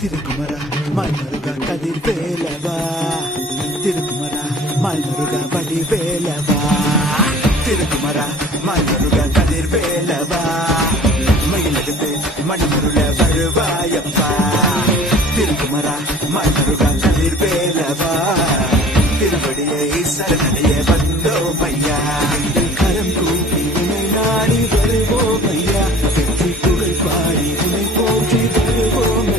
திருக்குமரா மால்மருகா கதிர் வேலவா திருக்குமரா மால்மருகா வடி வேலவா திருக்குமரா மால்மருகா கதிர் வேலவா மயிலெடுத்து மணிமுருள வருவாயப்பா திருக்குமரா மால்மருகா கதிர் வேலவா திருவடியை சரணடைய வந்தோம் ஐயா கரம் கூப்பி உன்னை நாடி வருவோம் ஐயா வெற்றி புகழ் பாடி உன்னை போற்றி வருவோம்